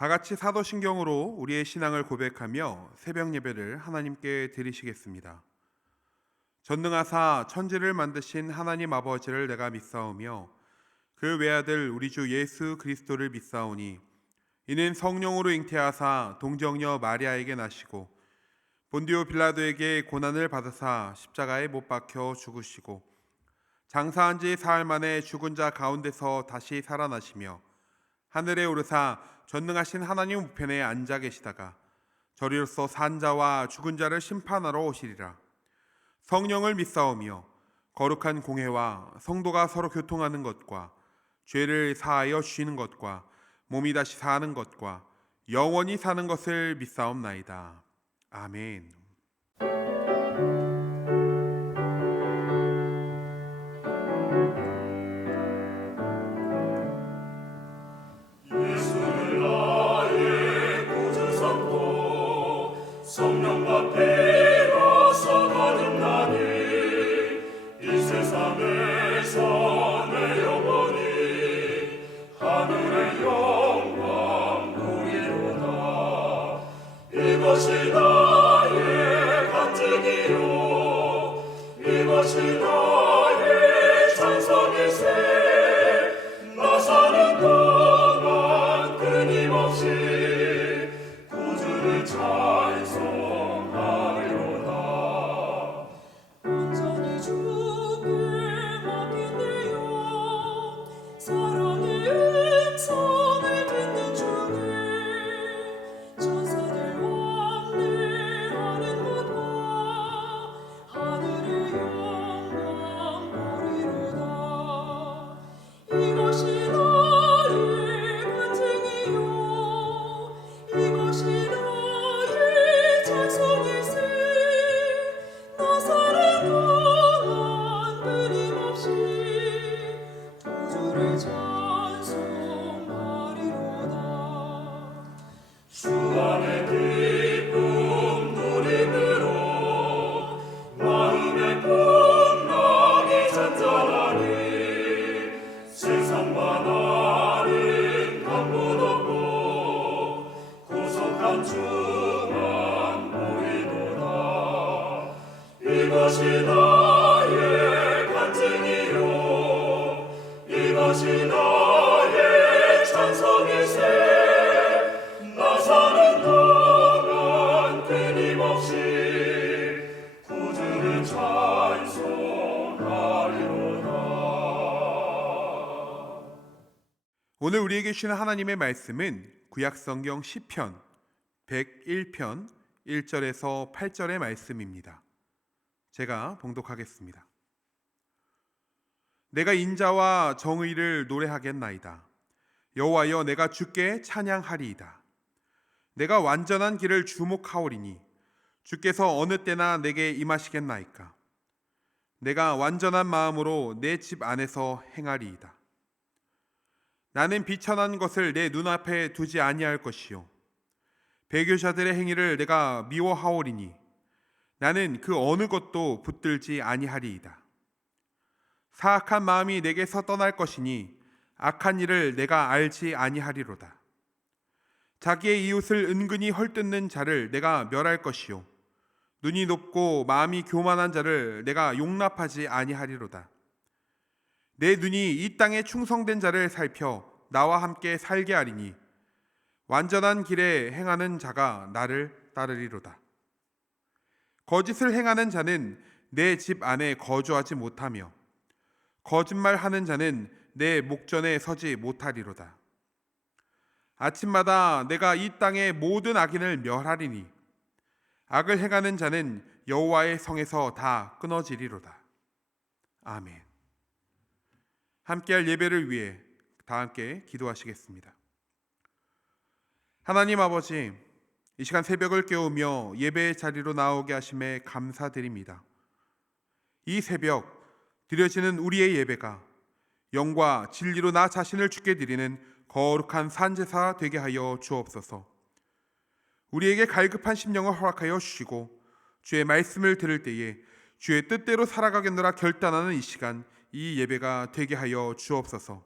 다 같이 사도신경으로 우리의 신앙을 고백하며 새벽 예배를 하나님께 드리시겠습니다. 전능하사 천지를 만드신 하나님 아버지를 내가 믿사오며 그 외아들 우리 주 예수 그리스도를 믿사오니 이는 성령으로 잉태하사 동정녀 마리아에게 나시고 본디오 빌라도에게 고난을 받으사 십자가에 못 박혀 죽으시고 장사한 지 사흘 만에 죽은 자 가운데서 다시 살아나시며 하늘에 오르사 전능하신 하나님 우편에 앉아 계시다가 저리로서 산 자와 죽은 자를 심판하러 오시리라. 성령을 믿사오며 거룩한 공회와 성도가 서로 교통하는 것과 죄를 사하여 주시는 것과 몸이 다시 사는 것과 영원히 사는 것을 믿사옵나이다. 아멘. 예수를 나의 구주 삼고 성령과 피로써 거듭나니 이 세상에서 내 영혼이 하늘의 영광 누리로다. 이것이 나의 간증이요 이것이 나의 찬송일세. 나 사는 동안 끊임없이 구주를 찬송하리로다. 온전히 주께 맡긴대요. 사랑의 음성을 듣는 중에 천사들 왕래하는 것과 하늘의 영광 보리로다. 이것이 나의 간증이요 이것이 나의 찬송일세. 나 사는 동안 끊임없이 구주를 찬송하리로다. 주 안에 기쁨 누림으로 마음의 풍랑이 잔잔하니 세상과 나는 강분 없고 구속한 주만 보이도다. 이것이 나의 간증이요 이것이 나의 찬송일세. 나 사는 동안 끊임없이 구주를 찬송하리로다. 오늘 우리에게 주시는 하나님의 말씀은 구약성경 시편 101편 1절에서 8절의 말씀입니다. 제가 봉독하겠습니다. 내가 인자와 정의를 노래하겠나이다. 여호와여, 내가 주께 찬양하리이다. 내가 완전한 길을 주목하오리니 주께서 어느 때나 내게 임하시겠나이까. 내가 완전한 마음으로 내 집 안에서 행하리이다. 나는 비천한 것을 내 눈앞에 두지 아니할 것이요 배교자들의 행위를 내가 미워하오리니 나는 그 어느 것도 붙들지 아니하리이다. 사악한 마음이 내게서 떠날 것이니 악한 일을 내가 알지 아니하리로다. 자기의 이웃을 은근히 헐뜯는 자를 내가 멸할 것이요 눈이 높고 마음이 교만한 자를 내가 용납하지 아니하리로다. 내 눈이 이 땅에 충성된 자를 살펴 나와 함께 살게 하리니 완전한 길에 행하는 자가 나를 따르리로다. 거짓을 행하는 자는 내 집 안에 거주하지 못하며 거짓말하는 자는 내 목전에 서지 못하리로다. 아침마다 내가 이 땅의 모든 악인을 멸하리니 악을 행하는 자는 여호와의 성에서 다 끊어지리로다. 아멘. 함께할 예배를 위해 다 함께 기도하시겠습니다. 하나님 아버지, 이 시간 새벽을 깨우며 예배의 자리로 나오게 하심에 감사드립니다. 이 새벽 드려지는 우리의 예배가 영과 진리로 나 자신을 주께 드리는 거룩한 산제사 되게 하여 주옵소서. 우리에게 갈급한 심령을 허락하여 주시고 주의 말씀을 들을 때에 주의 뜻대로 살아가겠노라 결단하는 이 시간, 이 예배가 되게 하여 주옵소서.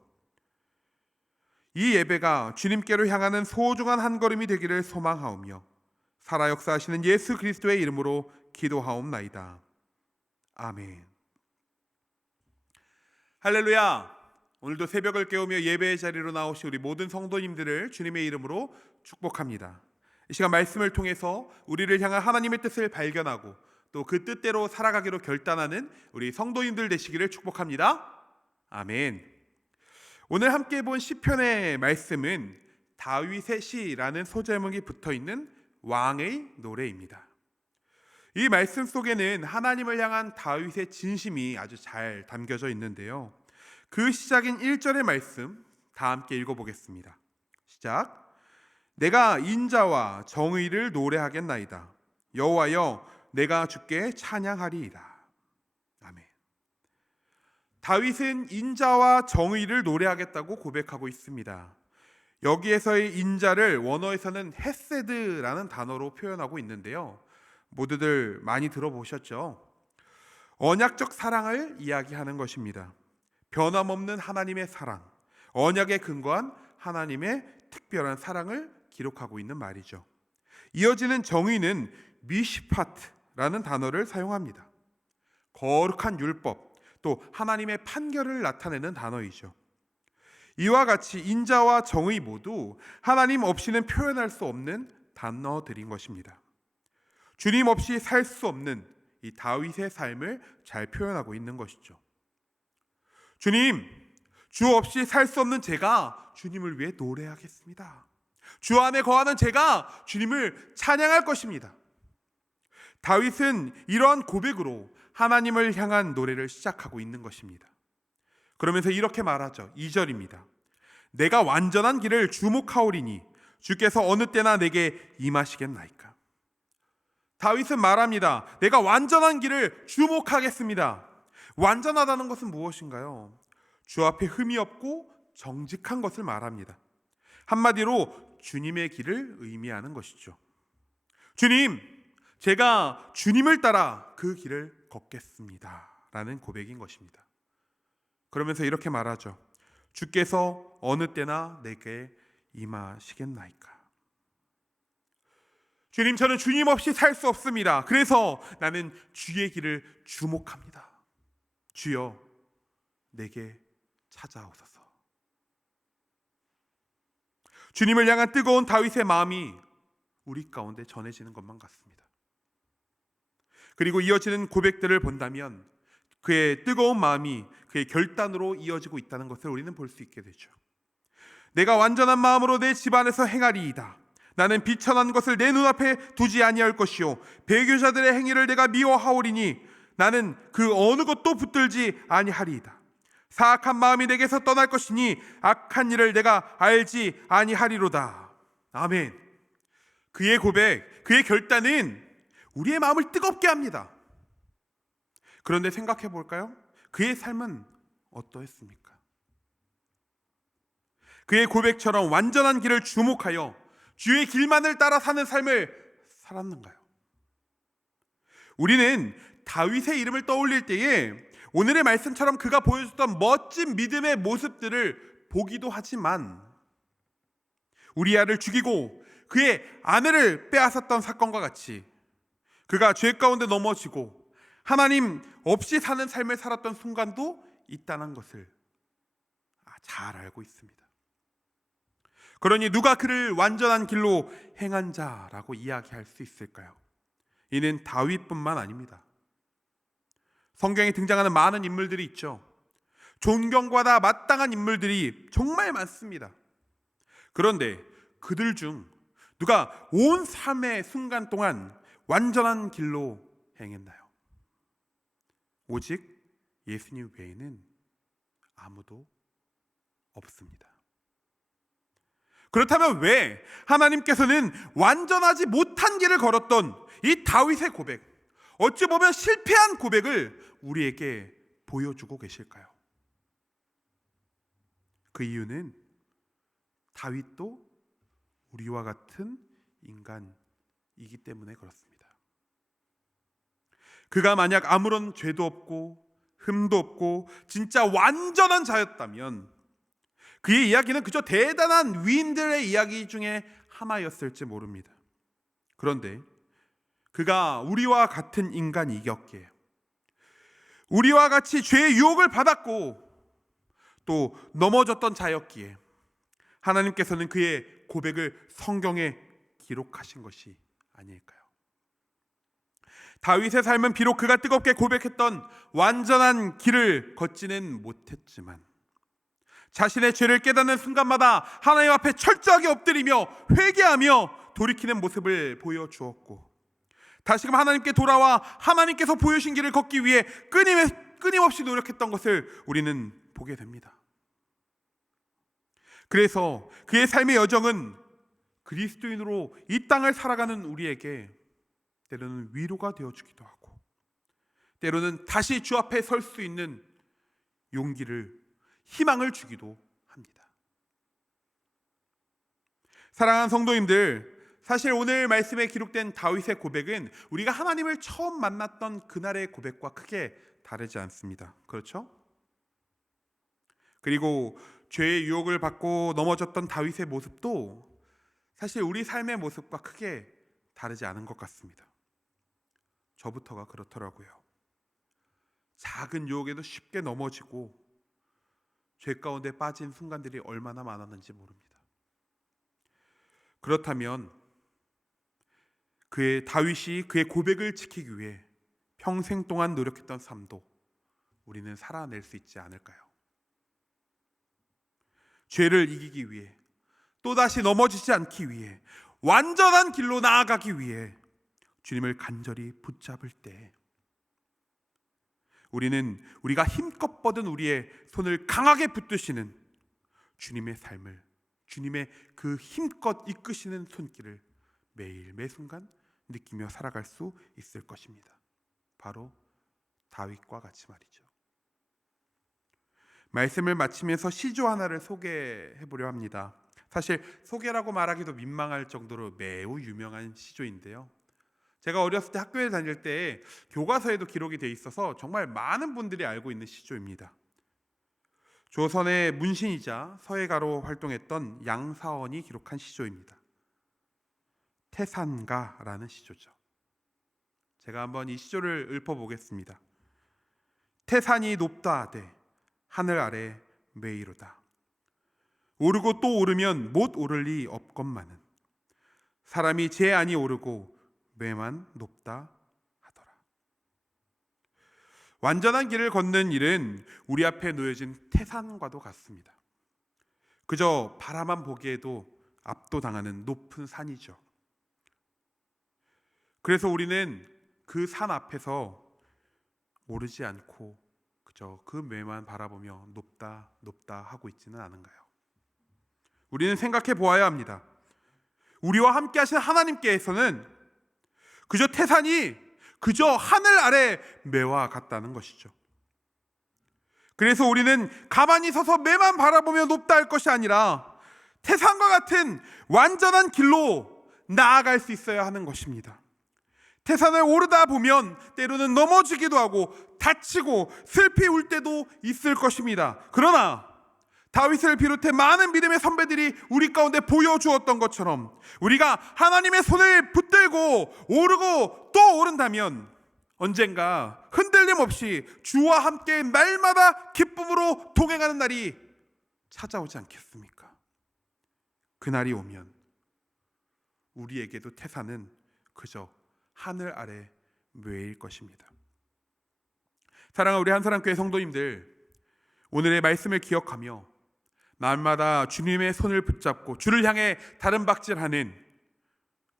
이 예배가 주님께로 향하는 소중한 한 걸음이 되기를 소망하오며 살아 역사하시는 예수 그리스도의 이름으로 기도하옵나이다. 아멘. 할렐루야. 오늘도 새벽을 깨우며 예배의 자리로 나오신 우리 모든 성도님들을 주님의 이름으로 축복합니다. 이 시간 말씀을 통해서 우리를 향한 하나님의 뜻을 발견하고 또 그 뜻대로 살아가기로 결단하는 우리 성도님들 되시기를 축복합니다. 아멘. 오늘 함께 본 시편의 말씀은 다윗의 시라는 소제목이 붙어있는 왕의 노래입니다. 이 말씀 속에는 하나님을 향한 다윗의 진심이 아주 잘 담겨져 있는데요, 그 시작인 1절의 말씀 다 함께 읽어보겠습니다. 시작. 내가 인자와 정의를 노래하겠나이다. 여호와여 내가 주께 찬양하리이다. 아멘. 다윗은 인자와 정의를 노래하겠다고 고백하고 있습니다. 여기에서의 인자를 원어에서는 헤세드라는 단어로 표현하고 있는데요, 모두들 많이 들어보셨죠? 언약적 사랑을 이야기하는 것입니다. 변함없는 하나님의 사랑, 언약에 근거한 하나님의 특별한 사랑을 기록하고 있는 말이죠. 이어지는 정의는 미시파트라는 단어를 사용합니다. 거룩한 율법, 또 하나님의 판결을 나타내는 단어이죠. 이와 같이 인자와 정의 모두 하나님 없이는 표현할 수 없는 단어들인 것입니다. 주님 없이 살 수 없는 이 다윗의 삶을 잘 표현하고 있는 것이죠. 주님, 주 없이 살 수 없는 제가 주님을 위해 노래하겠습니다. 주 안에 거하는 제가 주님을 찬양할 것입니다. 다윗은 이러한 고백으로 하나님을 향한 노래를 시작하고 있는 것입니다. 그러면서 이렇게 말하죠. 2절입니다. 내가 완전한 길을 주목하오리니 주께서 어느 때나 내게 임하시겠나이까. 다윗은 말합니다. 내가 완전한 길을 주목하겠습니다. 완전하다는 것은 무엇인가요? 주 앞에 흠이 없고 정직한 것을 말합니다. 한마디로 주님의 길을 의미하는 것이죠. 주님, 제가 주님을 따라 그 길을 걷겠습니다 라는 고백인 것입니다. 그러면서 이렇게 말하죠. 주께서 어느 때나 내게 임하시겠나이까. 주님, 저는 주님 없이 살 수 없습니다. 그래서 나는 주의 길을 주목합니다. 주여, 내게 찾아오소서. 주님을 향한 뜨거운 다윗의 마음이 우리 가운데 전해지는 것만 같습니다. 그리고 이어지는 고백들을 본다면 그의 뜨거운 마음이 그의 결단으로 이어지고 있다는 것을 우리는 볼 수 있게 되죠. 내가 완전한 마음으로 내 집안에서 행하리이다. 나는 비천한 것을 내 눈앞에 두지 아니할 것이요 배교자들의 행위를 내가 미워하오리니 나는 그 어느 것도 붙들지 아니하리이다. 사악한 마음이 내게서 떠날 것이니 악한 일을 내가 알지 아니하리로다. 아멘. 그의 고백, 그의 결단은 우리의 마음을 뜨겁게 합니다. 그런데 생각해 볼까요? 그의 삶은 어떠했습니까? 그의 고백처럼 완전한 길을 주목하여 주의 길만을 따라 사는 삶을 살았는가요? 우리는 다윗의 이름을 떠올릴 때에 오늘의 말씀처럼 그가 보여줬던 멋진 믿음의 모습들을 보기도 하지만 우리아를 죽이고 그의 아내를 빼앗았던 사건과 같이 그가 죄 가운데 넘어지고 하나님 없이 사는 삶을 살았던 순간도 있다는 것을 잘 알고 있습니다. 그러니 누가 그를 완전한 길로 행한 자라고 이야기할 수 있을까요? 이는 다윗뿐만 아닙니다. 성경에 등장하는 많은 인물들이 있죠. 존경받아 마땅한 인물들이 정말 많습니다. 그런데 그들 중 누가 온 삶의 순간 동안 완전한 길로 행했나요? 오직 예수님 외에는 아무도 없습니다. 그렇다면 왜 하나님께서는 완전하지 못한 길을 걸었던 이 다윗의 고백, 어찌 보면 실패한 고백을 우리에게 보여주고 계실까요? 그 이유는 다윗도 우리와 같은 인간이기 때문에 그렇습니다. 그가 만약 아무런 죄도 없고 흠도 없고 진짜 완전한 자였다면 그의 이야기는 그저 대단한 위인들의 이야기 중에 하나였을지 모릅니다. 그런데 그가 우리와 같은 인간이었기에, 우리와 같이 죄의 유혹을 받았고 또 넘어졌던 자였기에 하나님께서는 그의 고백을 성경에 기록하신 것이 아닐까요? 다윗의 삶은 비록 그가 뜨겁게 고백했던 완전한 길을 걷지는 못했지만 자신의 죄를 깨닫는 순간마다 하나님 앞에 철저하게 엎드리며 회개하며 돌이키는 모습을 보여주었고, 다시금 하나님께 돌아와 하나님께서 보여주신 길을 걷기 위해 끊임없이 노력했던 것을 우리는 보게 됩니다. 그래서 그의 삶의 여정은 그리스도인으로 이 땅을 살아가는 우리에게 때로는 위로가 되어주기도 하고, 때로는 다시 주 앞에 설 수 있는 용기를, 희망을 주기도 합니다. 사랑하는 성도님들, 사실 오늘 말씀에 기록된 다윗의 고백은 우리가 하나님을 처음 만났던 그날의 고백과 크게 다르지 않습니다. 그렇죠? 그리고 죄의 유혹을 받고 넘어졌던 다윗의 모습도 사실 우리 삶의 모습과 크게 다르지 않은 것 같습니다. 저부터가 그렇더라고요. 작은 유혹에도 쉽게 넘어지고 죄 가운데 빠진 순간들이 얼마나 많았는지 모릅니다. 그렇다면 다윗이 그의 고백을 지키기 위해 평생 동안 노력했던 삶도 우리는 살아낼 수 있지 않을까요? 죄를 이기기 위해, 또다시 넘어지지 않기 위해, 완전한 길로 나아가기 위해 주님을 간절히 붙잡을 때 우리가 힘껏 뻗은 우리의 손을 강하게 붙드시는 주님의 삶을, 주님의 그 힘껏 이끄시는 손길을 매일 매순간 느끼며 살아갈 수 있을 것입니다. 바로 다윗과 같이 말이죠. 말씀을 마치면서 시조 하나를 소개해 보려 합니다. 사실 소개라고 말하기도 민망할 정도로 매우 유명한 시조인데요, 제가 어렸을 때 학교에 다닐 때 교과서에도 기록이 돼 있어서 정말 많은 분들이 알고 있는 시조입니다. 조선의 문신이자 서예가로 활동했던 양사원이 기록한 시조입니다. 태산가라는 시조죠. 제가 한번 이 시조를 읊어보겠습니다. 태산이 높다 하되 하늘 아래 매이로다. 오르고 또 오르면 못 오를 리 없건만은 사람이 제 안이 오르고 매만 높다 하더라. 완전한 길을 걷는 일은 우리 앞에 놓여진 태산과도 같습니다. 그저 바라만 보기에도 압도당하는 높은 산이죠. 그래서 우리는 그 산 앞에서 오르지 않고 그저 그 매만 바라보며 높다 높다 하고 있지는 않은가요? 우리는 생각해 보아야 합니다. 우리와 함께 하신 하나님께서는 그저 태산이 그저 하늘 아래 매와 같다는 것이죠. 그래서 우리는 가만히 서서 매만 바라보며 높다 할 것이 아니라 태산과 같은 완전한 길로 나아갈 수 있어야 하는 것입니다. 태산을 오르다 보면 때로는 넘어지기도 하고 다치고 슬피 울 때도 있을 것입니다. 그러나 다윗을 비롯해 많은 믿음의 선배들이 우리 가운데 보여주었던 것처럼 우리가 하나님의 손을 붙들고 오르고 또 오른다면 언젠가 흔들림 없이 주와 함께 날마다 기쁨으로 동행하는 날이 찾아오지 않겠습니까? 그날이 오면 우리에게도 태산은 그저 하늘 아래 묘일 것입니다. 사랑하는 우리 한사랑교회 성도님들, 오늘의 말씀을 기억하며 날마다 주님의 손을 붙잡고 주를 향해 다름박질하는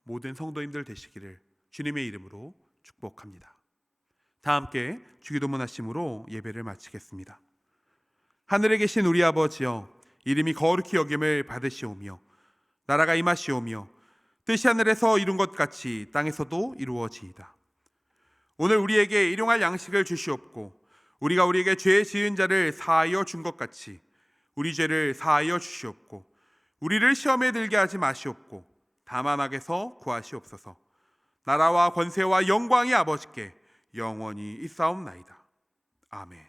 모든 성도님들 되시기를 주님의 이름으로 축복합니다. 다 함께 주기도문 하심으로 예배를 마치겠습니다. 하늘에 계신 우리 아버지여, 이름이 거룩히 여김을 받으시오며 나라가 임하시오며 뜻이 하늘에서 이룬 것 같이 땅에서도 이루어지이다. 오늘 우리에게 일용할 양식을 주시옵고 우리가 우리에게 죄 지은 자를 사하여 준 것 같이 우리 죄를 사하여 주시옵고 우리를 시험에 들게 하지 마시옵고 다만 악에서 구하시옵소서. 나라와 권세와 영광이 아버지께 영원히 있사옵나이다. 아멘.